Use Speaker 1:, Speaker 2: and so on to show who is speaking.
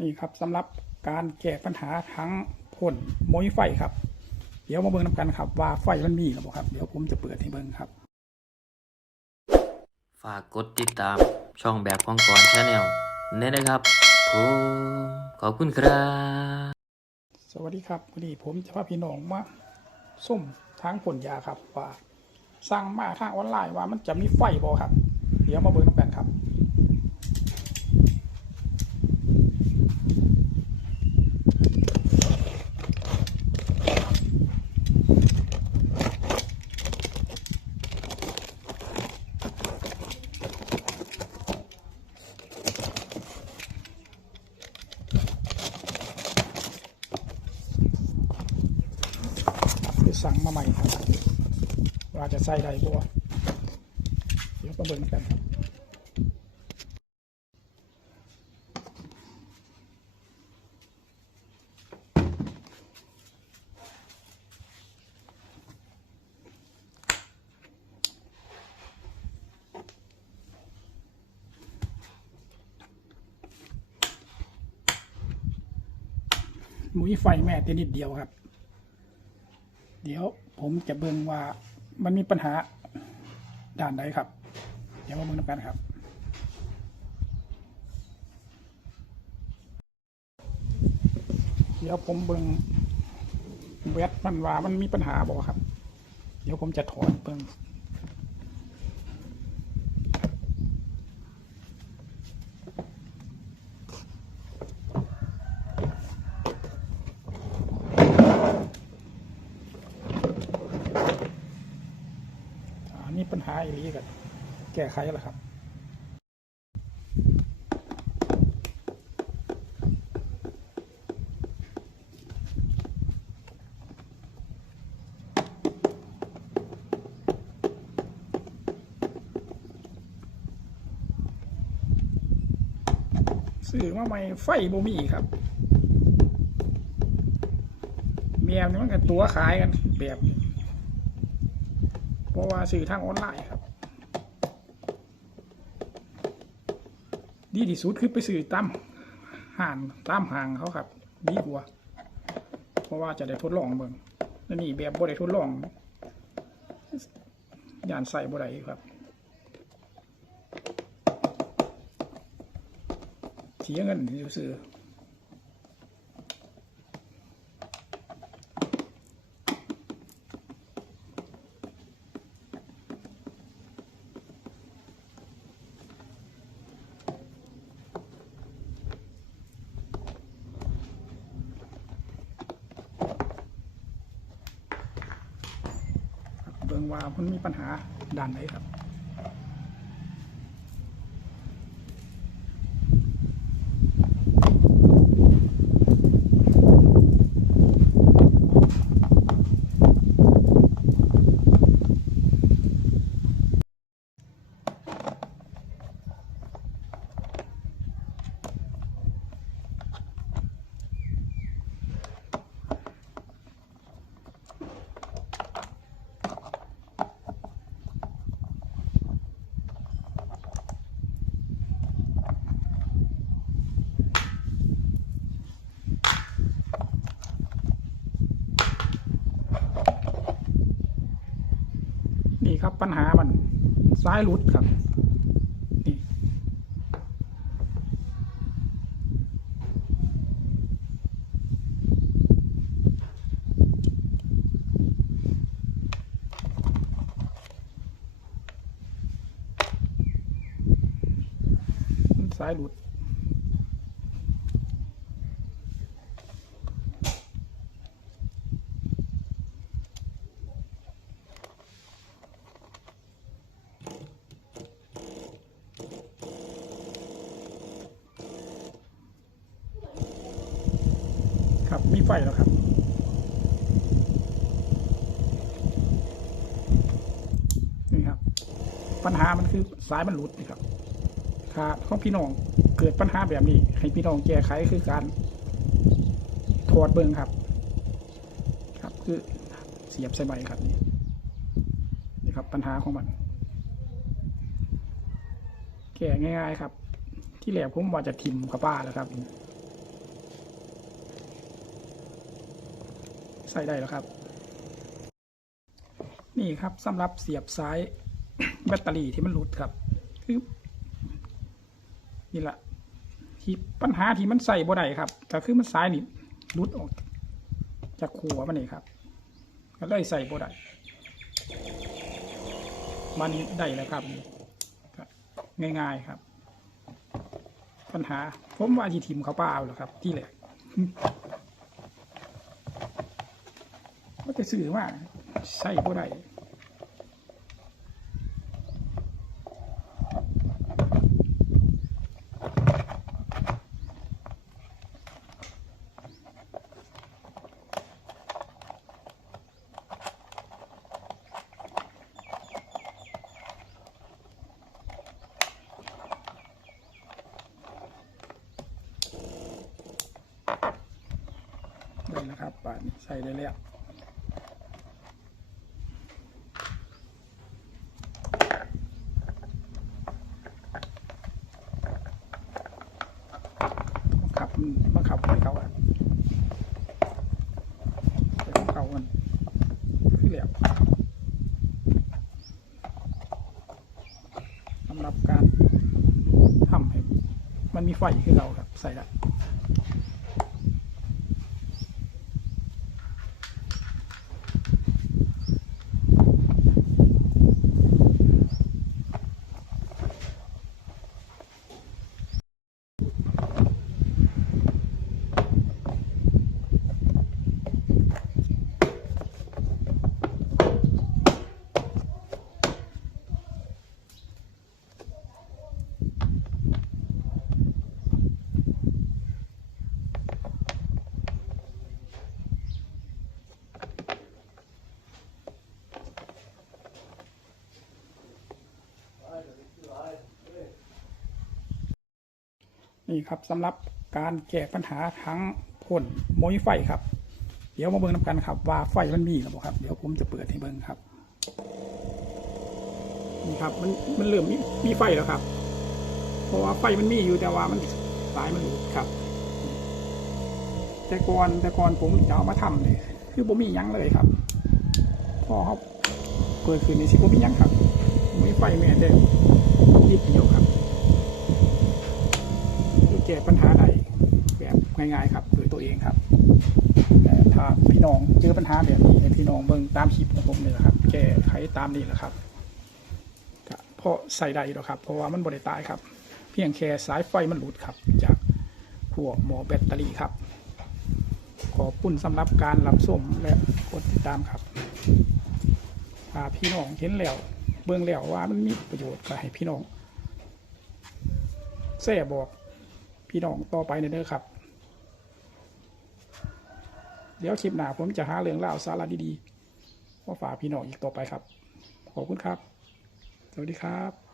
Speaker 1: นี่ครับสำหรับการแก้ปัญหาทั้งพ่นโมยไฟครับ เดี๋ยวมาเบิ่งนำกันครับ ว่าไฟมันมีหรือเปล่าครับ เดี๋ยวผมจะเปิดให้เบิ่งครับ
Speaker 2: ฝากกดติดตามช่องแบบของกรชาแนลนี่นะครับผมขอบคุณครับ
Speaker 1: สวัสดีครับวันนี้ผมจะพาพี่น้องมาส้มทางผลยาครับว่าสร้างมาทางออนไลน์ว่ามันจะมีไฟบ่ครับ เดี๋ยวมาเบิ่งนำกันครับ สั่งมาใหม่ครับว่าจะใส่ได้บ่เดี๋ยวมาเบิ่งนกันครับมุ้ยไฟแม่แต่นิดเดียวครับ เดี๋ยวผมจะเบิ่งว่ามันมีปัญหาด้านใดครับ เดี๋ยวมาเบิ่งกันครับเดี๋ยวผมเบิ่งเวดมันว่ามันมีปัญหาบ่ครับ เดี๋ยวผมจะถอดเบิ่ง ปัญหาอีหลีกันแก้ไขแล้วครับซื้อมาใหม่ไฟบ่มีครับแมวนี่มันกันตัวขายกันแบบนี้ เพราะว่าสื่อทางออนไลน์ครับ ดีที่สุดคือไปสื่อตามห่านตามห่างเขาครับ ดีกว่า เพราะว่าจะได้ทดลองเบิ่งแล้วนี่แบบบ่ได้ทดลองย่านใส่บ่ได้ครับเสียเงินซื้อ ว่ามันมีปัญหาด้านไหนครับ ครับ ปัญหามันซ้ายหลุดครับนี่ซ้ายหลุด ครับ มีไฟแล้วครับนี่ครับ ปัญหามันคือสายมันหลุดนี่ครับถ้าของพี่น้องเกิดปัญหาแบบนี้ ให้พี่น้องแก้ไขคือการถอดเบิงครับ ครับคือเสียบใส่ใบครับนี่นี่ครับ ปัญหาของมัน แก้ง่าย ๆ ครับ ที่แรกผมว่าจะทิมกับป้าแล้วครับ ส่ได้แล้วครับ นี่ครับสำหรับเสียบสายแบตเตอรี่ที่มันหลุดครับคือนี่แหละที่ปัญหาที่มันใส่บ่ได้ครับ ก็คือมันสายนี่หลุดออก จากขัวมันนี่ครับ ก็เลยใส่บ่ได้มันได้แล้วครับ ง่ายๆครับ ปัญหา ผมว่าทีทีมเขาเปล่าหรอครับ ที่แหลก ก็จะสื่อว่าใส่บ่ได้ได้นะครับป่านใส่ได้แล้วบังคับ มันบังคับให้เขาอะใส่ของเขากันคือแล้วสำหรับการทำให้มันมีไฟขึ้นเราครับ ใส่ละ นี่ครับสำหรับการแก้ปัญหาทั้งพ่นโมยไฟครับ เดี๋ยวมาเบิ่งนำกันครับ ว่าไฟมันมีหรือเปล่าครับ เดี๋ยวผมจะเปิดให้เบิ่งครับนี่ครับมันมันเริ่มมีมีไฟแล้วครับ เพราะว่าไฟมันมีอยู่แต่ว่ามันสายมันหลุดครับ แต่ก่อนแต่ก่อนผมจะเอามาทำเลย คือผมมียั้งเลยครับพอเขาเปิดคืนในสิผมมียั้งครับมีไฟแม่เดียวครับ คือแก้ปัญหาใดแบบ ง่ายๆครับโดยตัวเองครับแต่ถ้าพี่น้องเจอปัญหาแบบนี้ให้พี่น้องเบิ่งตามคลิปของผมนี่แหละครับ แก้ไขตามนี้แหละครับเพราะใส่ได้หรอกครับ เพราะว่ามันบริตายครับ เพียงแค่สายไฟมันหลุดครับ จากหัวหมอแบตเตอรี่ครับ ขอบคุณสำหรับการรับชมและกดติดตามครับพี่น้องเห็นแล้วเบิ่งแล้วว่ามันมีประโยชน์ก็ให้พี่น้องแซ่บอกพี่น้องต่อไปในเด้อครับ เดี๋ยวคลิปหน้าผมจะหาเรื่องเล่าสาระดีๆมาฝากพี่น้องอีกต่อไปครับ ขอบคุณครับ สวัสดีครับ